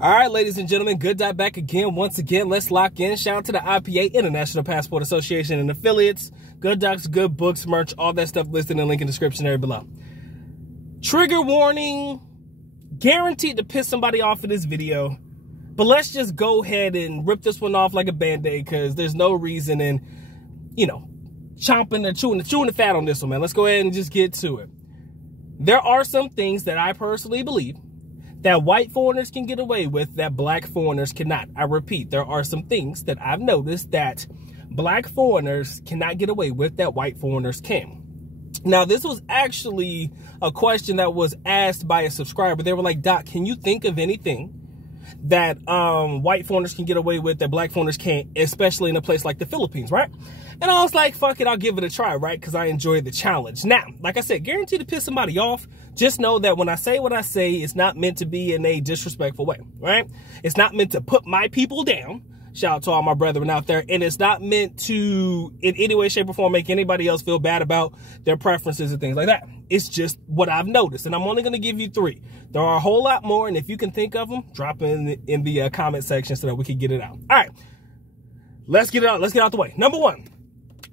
All right, ladies and gentlemen, Good Dot back again. Once again, let's lock in. Shout out to the IPA, International Passport Association, and affiliates. Good docs, good books, merch, all that stuff listed in the link in the description area below. Trigger warning, guaranteed to piss somebody off in this video. But let's just go ahead and rip this one off like a Band-Aid because there's no reason in, chewing the fat on this one, man. Let's go ahead and just get to it. There are some things that I personally believe that white foreigners can get away with that black foreigners cannot. I repeat, there are some things that I've noticed that black foreigners cannot get away with that white foreigners can. Now, this was actually a question that was asked by a subscriber. They were like, Doc, can you think of anything that white foreigners can get away with that black foreigners can't, especially in a place like the Philippines, right? And I was like, fuck it, I'll give it a try, right? Because I enjoy the challenge. Now, like I said, guaranteed to piss somebody off. Just know that when I say what I say, it's not meant to be in a disrespectful way, right? It's not meant to put my people down. Shout out to all my brethren out there. And it's not meant to, in any way, shape, or form, make anybody else feel bad about their preferences and things like that. It's just what I've noticed. And I'm only going to give you 3. There are a whole lot more. And if you can think of them, drop it in the comment section so that we can get it out. All right. Let's get it out. Let's get out the way. Number 1.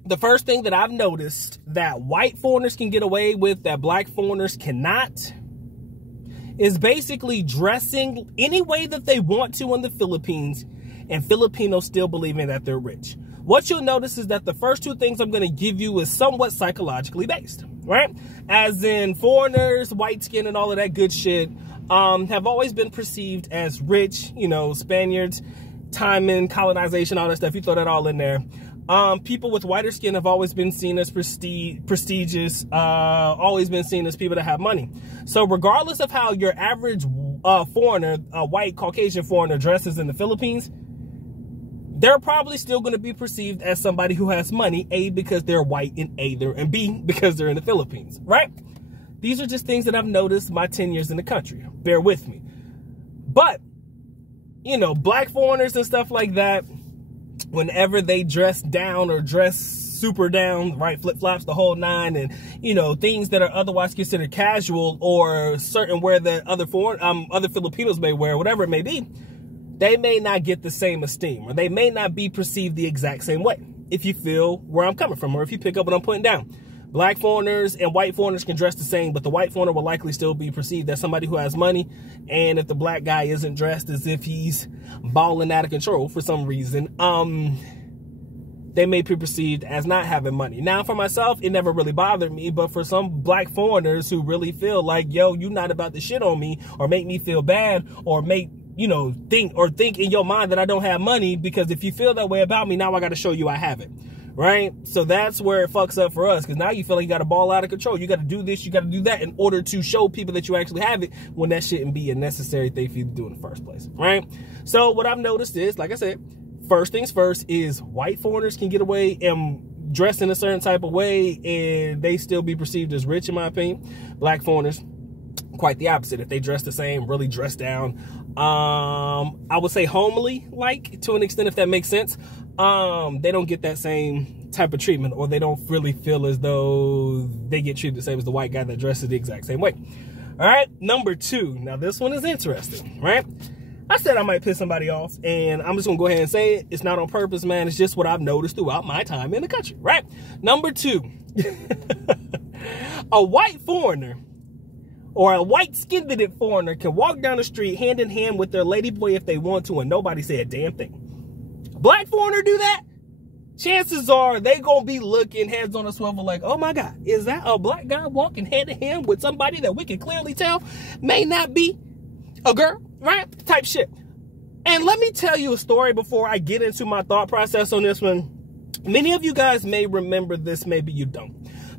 The first thing that I've noticed that white foreigners can get away with that black foreigners cannot is basically dressing any way that they want to in the Philippines and Filipinos still believing that they're rich. What you'll notice is that the first 2 things I'm going to give you is somewhat psychologically based, right? As in foreigners, white skin, and all of that good shit have always been perceived as rich, Spaniards, time in colonization, all that stuff. You throw that all in there. People with whiter skin have always been seen as prestigious, always been seen as people that have money. So regardless of how your average foreigner, a white Caucasian foreigner dresses in the Philippines, they're probably still going to be perceived as somebody who has money, A, because they're white, and B, because they're in the Philippines, right? These are just things that I've noticed my 10 years in the country. Bear with me. But, black foreigners and stuff like that, whenever they dress down or dress super down, right, flip-flops, the whole 9, and, things that are otherwise considered casual or certain wear that other Filipinos may wear, whatever it may be, they may not get the same esteem, or they may not be perceived the exact same way, if you feel where I'm coming from, or if you pick up what I'm putting down. Black foreigners and white foreigners can dress the same, but the white foreigner will likely still be perceived as somebody who has money. And if the black guy isn't dressed as if he's balling out of control for some reason, they may be perceived as not having money. Now, for myself, it never really bothered me, but for some black foreigners who really feel like, yo, you're not about to shit on me or make me feel bad or make, think in your mind that I don't have money, because if you feel that way about me, now I got to show you I have it. Right? So that's where it fucks up for us, because now you feel like you got to ball out of control. You got to do this, you got to do that in order to show people that you actually have it, when that shouldn't be a necessary thing for you to do in the first place. Right? So what I've noticed is, like I said, first things first is white foreigners can get away and dress in a certain type of way and they still be perceived as rich, in my opinion. Black foreigners, quite the opposite. If they dress the same, really dress down, I would say homely, like, to an extent, if that makes sense. They don't get that same type of treatment, or they don't really feel as though they get treated the same as the white guy that dresses the exact same way. All right, number 2. Now, this one is interesting, right? I said I might piss somebody off, and I'm just gonna go ahead and say it. It's not on purpose, man. It's just what I've noticed throughout my time in the country, right? Number 2, a white foreigner or a white-skinned foreigner can walk down the street hand in hand with their ladyboy if they want to, and nobody say a damn thing. Black foreigner do that, chances are they gonna be looking heads on a swivel like, oh my God, is that a black guy walking hand in hand with somebody that we can clearly tell may not be a girl, right? Type shit. And let me tell you a story before I get into my thought process on this one. Many of you guys may remember this, maybe you don't.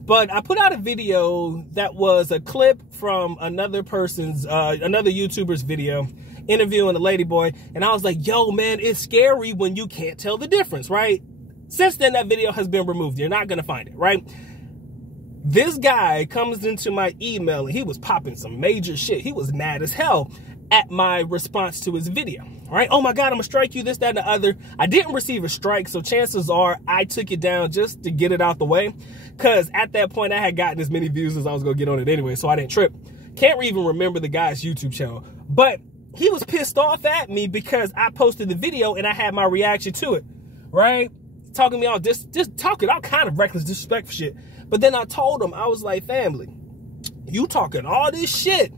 But I put out a video that was a clip from another YouTuber's video interviewing a ladyboy. And I was like, yo, man, it's scary when you can't tell the difference, right? Since then, that video has been removed. You're not going to find it, right? This guy comes into my email and he was popping some major shit. He was mad as hell at my response to his video, right? Oh my God, I'm gonna strike you, this, that, and the other. I didn't receive a strike, so chances are I took it down just to get it out the way, because at that point I had gotten as many views as I was gonna get on it anyway, so I didn't trip. Can't even remember the guy's YouTube channel. But he was pissed off at me because I posted the video and I had my reaction to it, right? Talking me all just talking all kind of reckless disrespectful shit. But then I told him, I was like, family, you talking all this shit,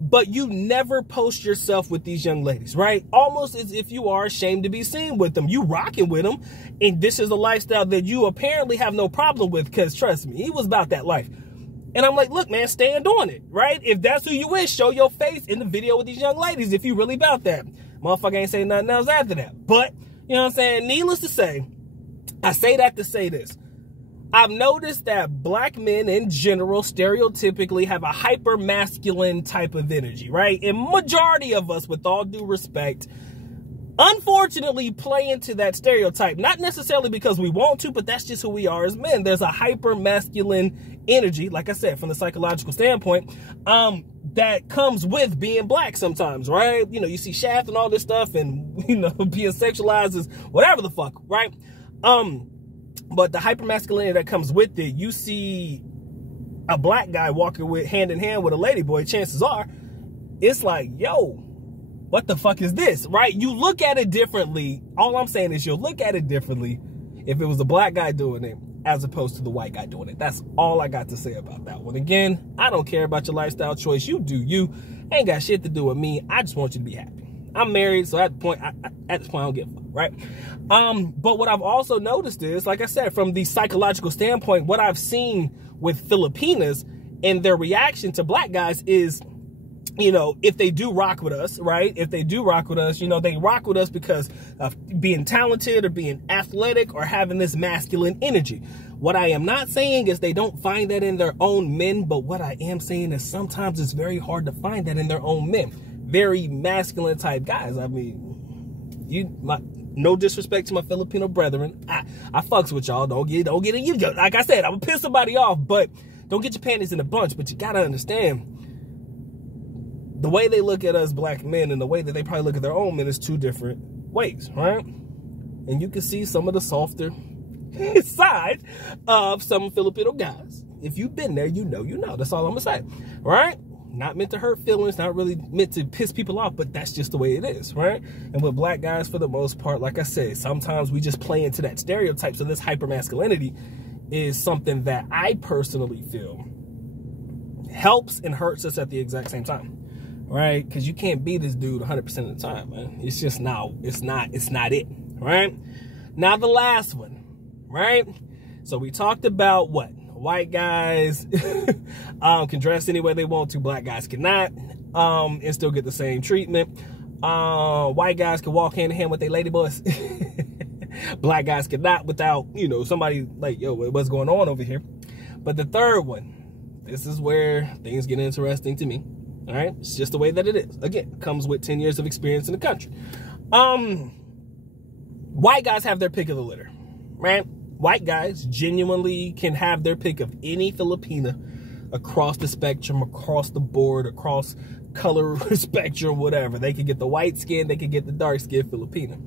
but you never post yourself with these young ladies, right? Almost as if you are ashamed to be seen with them. You rocking with them, and this is a lifestyle that you apparently have no problem with, because trust me, he was about that life. And I'm like, look, man, stand on it, right? If that's who you is, show your face in the video with these young ladies if you really about that. Motherfucker ain't saying nothing else after that. But, you know what I'm saying? Needless to say, I say that to say this. I've noticed that black men in general stereotypically have a hyper masculine type of energy, right? And majority of us, with all due respect, unfortunately play into that stereotype. Not necessarily because we want to, but that's just who we are as men. There's a hyper masculine energy, like I said, from the psychological standpoint, that comes with being black sometimes, right? You know, you see Shaft and all this stuff and, you know, being sexualized is whatever the fuck, right? But the hypermasculinity that comes with it, you see a black guy walking with hand in hand with a lady boy, chances are, it's like, yo, what the fuck is this, right? You look at it differently. All I'm saying is you'll look at it differently if it was a black guy doing it as opposed to the white guy doing it. That's all I got to say about that one. Again, I don't care about your lifestyle choice. You do you. Ain't got shit to do with me. I just want you to be happy. I'm married, so at this point, I don't give a fuck, right? But what I've also noticed is, like I said, from the psychological standpoint, what I've seen with Filipinas and their reaction to black guys is, you know, if they do rock with us, right? If they do rock with us, you know, they rock with us because of being talented or being athletic or having this masculine energy. What I am not saying is they don't find that in their own men, but what I am saying is sometimes it's very hard to find that in their own men. Very masculine type guys. I mean, no disrespect to my Filipino brethren. I fucks with y'all. Don't get in you. Like I said, I'm gonna piss somebody off, but don't get your panties in a bunch. But you gotta understand, the way they look at us black men and the way that they probably look at their own men is two different ways, right? And you can see some of the softer side of some Filipino guys. If you've been there, you know. That's all I'm gonna say, right? Not meant to hurt feelings, not really meant to piss people off, but that's just the way it is, right? And with black guys, for the most part, like I said, sometimes we just play into that stereotype. So this hypermasculinity is something that I personally feel helps and hurts us at the exact same time, right? Because you can't be this dude 100% of the time, man. It's just it's not it, right? Now the last one, right? So we talked about what? White guys can dress any way they want to. Black guys cannot, and still get the same treatment. White guys can walk hand in hand with their lady boys. Black guys cannot without, you know, somebody like, yo, what's going on over here? But the third one, this is where things get interesting to me. All right, it's just the way that it is. Again, comes with 10 years of experience in the country. White guys have their pick of the litter, right? White guys genuinely can have their pick of any Filipina across the spectrum, across the board, across color spectrum, whatever. They could get the white skin, they could get the dark skin Filipina.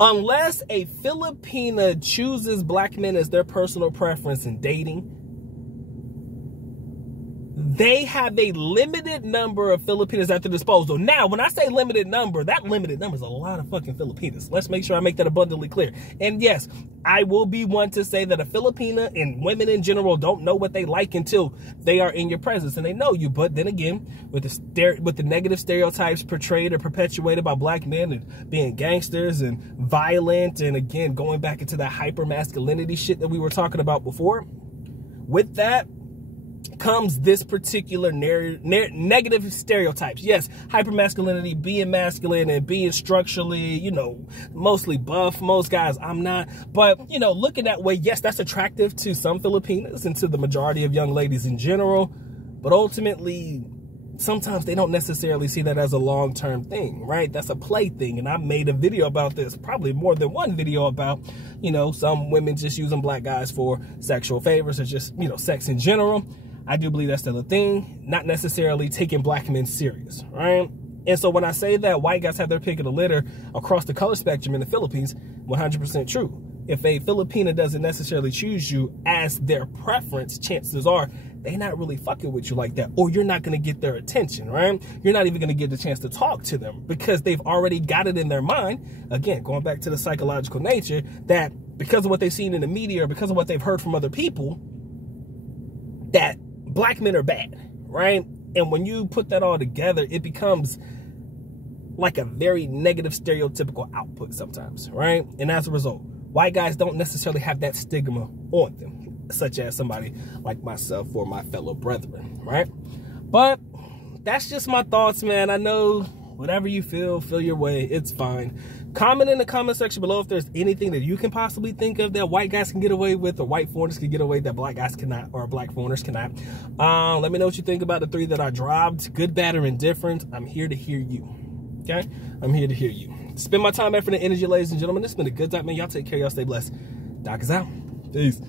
Unless a Filipina chooses black men as their personal preference in dating, they have a limited number of Filipinas at their disposal. Now, when I say limited number, that limited number is a lot of fucking Filipinas. Let's make sure I make that abundantly clear. And yes, I will be one to say that a Filipina and women in general don't know what they like until they are in your presence and they know you. But then again, with the negative stereotypes portrayed or perpetuated by black men and being gangsters and violent, and again, going back into that hyper masculinity shit that we were talking about before, with that comes this particular negative stereotypes. Yes, hypermasculinity, being masculine and being structurally, you know, mostly buff. Most guys, I'm not. But, you know, looking that way, yes, that's attractive to some Filipinas and to the majority of young ladies in general. But ultimately, sometimes they don't necessarily see that as a long-term thing, right? That's a play thing. And I made a video about this, probably more than one video about, you know, some women just using black guys for sexual favors or just, you know, sex in general. I do believe that's still a thing, not necessarily taking black men serious, right? And so when I say that white guys have their pick of the litter across the color spectrum in the Philippines, 100% true. if a Filipina doesn't necessarily choose you as their preference, chances are they're not really fucking with you like that, or you're not going to get their attention, right? You're not even going to get the chance to talk to them because they've already got it in their mind. Again, going back to the psychological nature, that because of what they've seen in the media or because of what they've heard from other people, that black men are bad, right? And when you put that all together, it becomes like a very negative stereotypical output sometimes, right? And as a result, white guys don't necessarily have that stigma on them, such as somebody like myself or my fellow brethren, right? But that's just my thoughts, man. I know whatever you feel your way. It's fine. Comment in the comment section below if there's anything that you can possibly think of that white guys can get away with, or white foreigners can get away that black guys cannot, or black foreigners cannot. Let me know what you think about the 3 that I dropped. Good, bad, or indifferent. I'm here to hear you. Okay? I'm here to hear you. Spend my time, effort, and energy, ladies and gentlemen. This has been a good time, man. Y'all take care. Y'all stay blessed. Doc is out. Peace.